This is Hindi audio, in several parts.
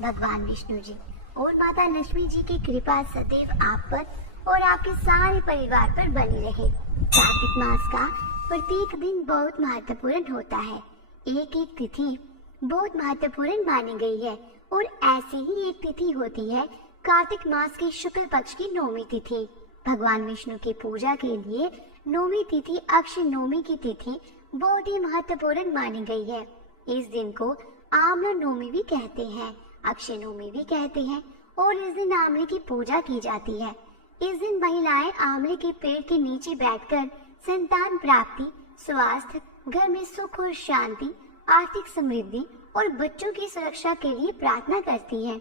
भगवान विष्णु जी और माता लक्ष्मी जी की कृपा सदैव आप पर और आपके सारे परिवार पर बनी रहे। कार्तिक मास का प्रत्येक दिन बहुत महत्वपूर्ण होता है। एक एक तिथि बहुत महत्वपूर्ण मानी गई है और ऐसी ही एक तिथि होती है कार्तिक मास की शुक्ल पक्ष की नौमी तिथि। भगवान विष्णु की पूजा के लिए नौमी तिथि अक्षय नौमी की तिथि बहुत ही महत्वपूर्ण मानी गई है। इस दिन को आमला नौमी भी कहते हैं, अक्षय नौमी भी कहते हैं और इस दिन आंवले की पूजा की जाती है। इस दिन महिलाएं आंवले के पेड़ के नीचे बैठकर संतान प्राप्ति, स्वास्थ्य, घर में सुख और शांति, आर्थिक समृद्धि और बच्चों की सुरक्षा के लिए प्रार्थना करती हैं।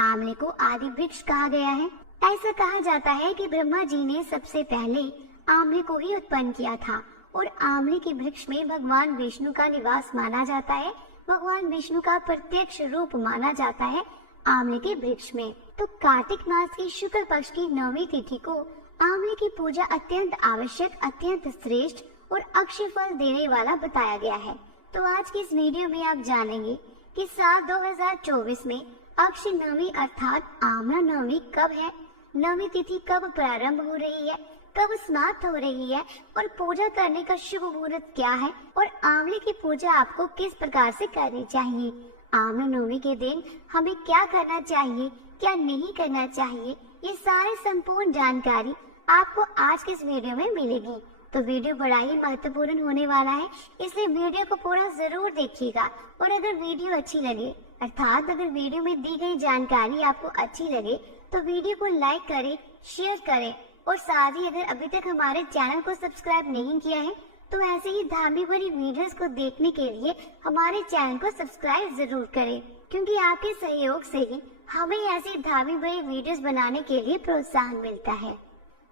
आंवले को आदि वृक्ष कहा गया है। ऐसा कहा जाता है कि ब्रह्मा जी ने सबसे पहले आंवले को ही उत्पन्न किया था और आंवले के वृक्ष में भगवान विष्णु का निवास माना जाता है। भगवान विष्णु का प्रत्यक्ष रूप माना जाता है आंवले के वृक्ष में। तो कार्तिक मास की शुक्ल पक्ष की नौवीं तिथि को आंवले की पूजा अत्यंत आवश्यक, अत्यंत श्रेष्ठ और अक्षय फल देने वाला बताया गया है। तो आज की इस वीडियो में आप जानेंगे कि साल 2024 में अक्षय नवमी अर्थात आंवला नवमी कब है, नवमी तिथि कब प्रारंभ हो रही है, कब समाप्त हो रही है और पूजा करने का शुभ मुहूर्त क्या है और आंवले की पूजा आपको किस प्रकार से करनी चाहिए। आंवला नवमी के दिन हमें क्या करना चाहिए, क्या नहीं करना चाहिए, ये सारे संपूर्ण जानकारी आपको आज के इस वीडियो में मिलेगी। तो वीडियो बड़ा ही महत्वपूर्ण होने वाला है, इसलिए वीडियो को पूरा जरूर देखिएगा। और अगर वीडियो अच्छी लगे अर्थात अगर वीडियो में दी गई जानकारी आपको अच्छी लगे तो वीडियो को लाइक करें, शेयर करें और साथ ही अगर अभी तक हमारे चैनल को सब्सक्राइब नहीं किया है तो ऐसे ही धार्मिक भरी वीडियोस को देखने के लिए हमारे चैनल को सब्सक्राइब जरूर करें, क्योंकि आपके सहयोग से ही हमें ऐसी धार्मिक भरी वीडियोस बनाने के लिए प्रोत्साहन मिलता है।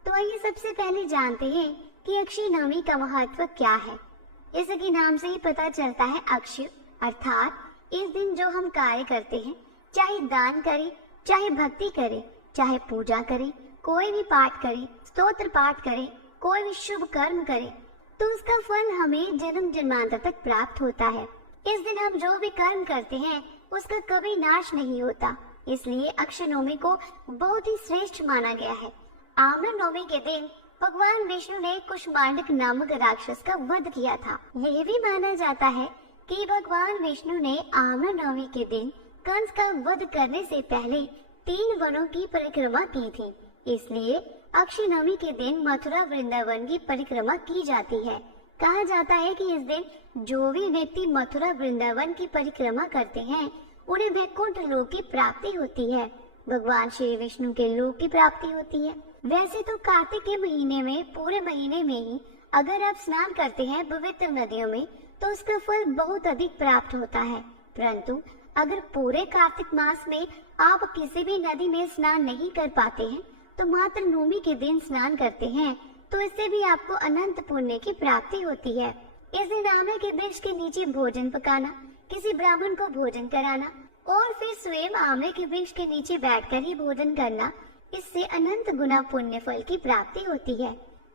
तो आइए सबसे पहले जानते हैं कि अक्षय नवमी का महत्व क्या है। जैसे कि नाम से ही पता चलता है अक्षय अर्थात इस दिन जो हम कार्य करते हैं, चाहे दान करें, चाहे भक्ति करें, चाहे पूजा करें, कोई भी पाठ करें, स्तोत्र पाठ करें, कोई भी शुभ कर्म करें तो उसका फल हमें जन्म जन्मांतर तक प्राप्त होता है। इस दिन हम जो भी कर्म करते हैं उसका कभी नाश नहीं होता, इसलिए अक्षय नवमी को बहुत ही श्रेष्ठ माना गया है। आंवला नवमी के दिन भगवान विष्णु ने कुष्मांडक नामक राक्षस का वध किया था। यह भी माना जाता है कि भगवान विष्णु ने आंवला नवमी के दिन कंस का वध करने से पहले 3 वनों की परिक्रमा की थी, इसलिए अक्षय नवमी के दिन मथुरा वृंदावन की परिक्रमा की जाती है। कहा जाता है कि इस दिन जो भी व्यक्ति मथुरा वृंदावन की परिक्रमा करते हैं उन्हें वैकुंठ लोक की प्राप्ति होती है, भगवान श्री विष्णु के लोक की प्राप्ति होती है। वैसे तो कार्तिक के महीने में पूरे महीने में ही अगर आप स्नान करते हैं पवित्र नदियों में तो उसका फल बहुत अधिक प्राप्त होता है, परंतु अगर पूरे कार्तिक मास में आप किसी भी नदी में स्नान नहीं कर पाते हैं तो मात्र नवमी के दिन स्नान करते हैं तो इससे भी आपको अनंत पुण्य की प्राप्ति होती है। इस दिन आंवले के वृक्ष के नीचे भोजन पकाना, किसी ब्राह्मण को भोजन कराना और फिर स्वयं आंवले के वृक्ष के नीचे बैठकर ही भोजन करना, इससे अनंत गुना पुण्य फल की प्राप्ति होती है।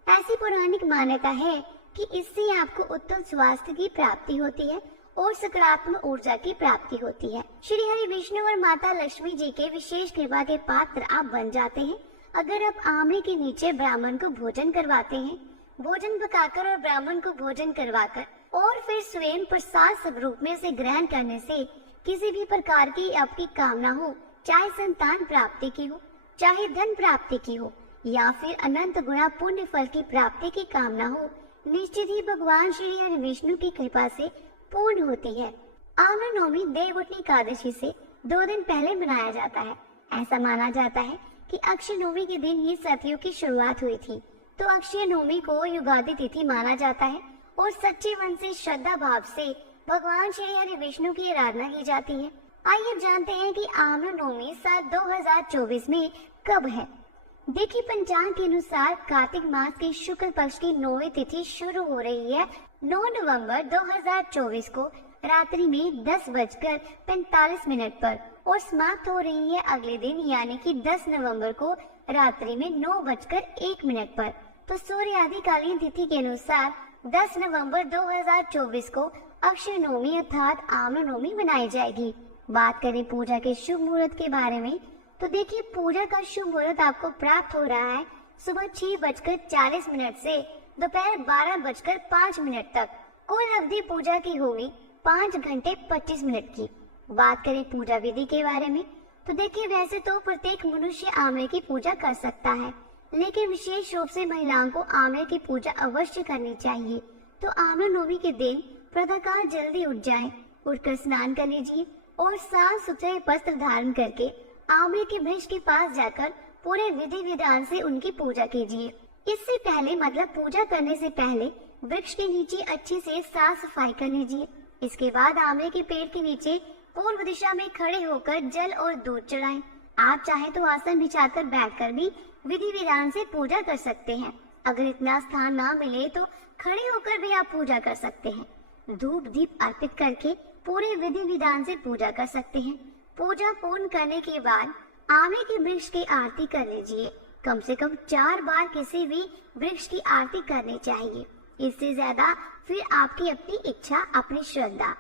ऐसी पौराणिक मान्यता है कि इससे आपको उत्तम स्वास्थ्य की प्राप्ति होती है और सकारात्मक ऊर्जा की प्राप्ति होती है। श्री हरि विष्णु और माता लक्ष्मी जी के विशेष कृपा के पात्र आप बन जाते हैं अगर आप आंवले के नीचे ब्राह्मण को भोजन करवाते हैं। भोजन पकाकर और ब्राह्मण को भोजन करवाकर और फिर स्वयं प्रसाद स्वरूप में से ग्रहण करने से किसी भी प्रकार की आपकी कामना हो, चाहे संतान प्राप्ति की हो, चाहे धन प्राप्ति की हो या फिर अनंत गुना पुण्य फल की प्राप्ति की कामना हो, निश्चित ही भगवान श्री हरि विष्णु की कृपा से पूर्ण होती है। आंवला नवमी देवउठनी एकादशी से 2 दिन पहले मनाया जाता है। ऐसा माना जाता है कि अक्षय नवमी के दिन ही सतयुग की शुरुआत हुई थी, तो अक्षय नवमी को युगादि तिथि माना जाता है और सच्चे मन से श्रद्धा भाव से भगवान श्री हरि विष्णु की आराधना की जाती है। आइए जानते हैं कि आंवला नवमी साल 2024 में कब है। देखिए, पंचांग के अनुसार कार्तिक मास के शुक्ल पक्ष की 9वीं तिथि शुरू हो रही है 9 नवंबर 2024 को रात्रि में 10:45 पर और समाप्त हो रही है अगले दिन यानी कि 10 नवंबर को रात्रि में 9:01 पर। तो सूर्य आदिकालीन तिथि के अनुसार 10 नवंबर 2024 को अक्षय नवमी अर्थात आंवला नवमी मनाई जाएगी। बात करें पूजा के शुभ मुहूर्त के बारे में, तो देखिए पूजा का शुभ मुहूर्त आपको प्राप्त हो रहा है सुबह 6:40 से दोपहर 12:05 तक। कुल अवधि पूजा की होगी 5 घंटे 25 मिनट की। बात करें पूजा विधि के बारे में, तो देखिए वैसे तो प्रत्येक मनुष्य आंवले की पूजा कर सकता है, लेकिन विशेष रूप से महिलाओं को आंवले की पूजा अवश्य करनी चाहिए। तो आंवला नवमी के दिन प्रातःकाल जल्दी उठ जाएं, उठकर स्नान कर लीजिए और साफ सुथरे वस्त्र धारण करके आंवले के वृक्ष के पास जाकर पूरे विधि विधान से उनकी पूजा कीजिए। इससे पहले मतलब पूजा करने से पहले वृक्ष के नीचे अच्छे से साफ सफाई कर लीजिए। इसके बाद आंवले के पेड़ के नीचे पूर्व दिशा में खड़े होकर जल और दूध चढ़ाएं। आप चाहे तो आसन बिछाकर बैठकर भी विधि विधान से पूजा कर सकते हैं। अगर इतना स्थान ना मिले तो खड़े होकर भी आप पूजा कर सकते हैं। धूप दीप अर्पित करके पूरे विधि विधान से पूजा कर सकते हैं। पूजा पूर्ण करने के बाद आंवले के वृक्ष की आरती कर लीजिए। कम से कम 4 बार किसी भी वृक्ष की आरती करनी चाहिए। इससे ज्यादा फिर आपकी अपनी इच्छा, अपनी श्रद्धा।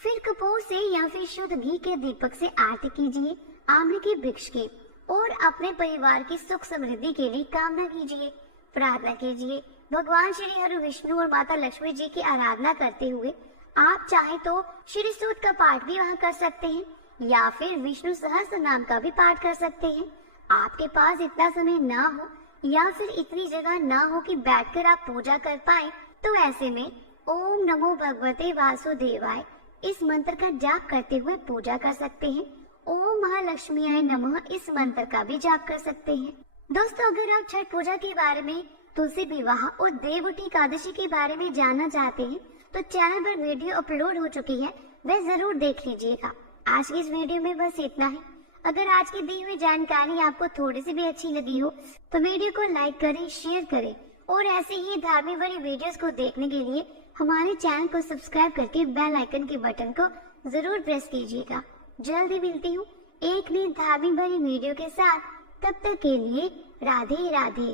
फिर कपूर से या फिर शुद्ध घी के दीपक से आरती कीजिए आंवले के वृक्ष की और अपने परिवार की सुख समृद्धि के लिए कामना कीजिए, प्रार्थना कीजिए। भगवान श्री हरि विष्णु और माता लक्ष्मी जी की आराधना करते हुए आप चाहे तो श्री सूक्त का पाठ भी वहाँ कर सकते हैं या फिर विष्णु सहस्त्र नाम का भी पाठ कर सकते हैं। आपके पास इतना समय ना हो या फिर इतनी जगह ना हो कि बैठकर आप पूजा कर पाए, तो ऐसे में ओम नमो भगवते वासुदेवाय इस मंत्र का जाप करते हुए पूजा कर सकते हैं। ओम महालक्ष्मीयाय नमः इस मंत्र का भी जाप कर सकते हैं। दोस्तों, अगर आप छठ पूजा के बारे में, तुलसी विवाह और देवउठी एकादशी के बारे में जानना चाहते हैं तो चैनल पर वीडियो अपलोड हो चुकी है, वह जरूर देख लीजिएगा। आज की इस वीडियो में बस इतना ही। अगर आज की दी हुई जानकारी आपको थोड़ी सी भी अच्छी लगी हो तो वीडियो को लाइक करें, शेयर करें और ऐसे ही धार्मिक भरी वीडियोस को देखने के लिए हमारे चैनल को सब्सक्राइब करके बेल आइकन के बटन को जरूर प्रेस कीजिएगा। जल्दी मिलती हूँ एक नई धार्मिक भरी वीडियो के साथ। तब तक के लिए राधे राधे।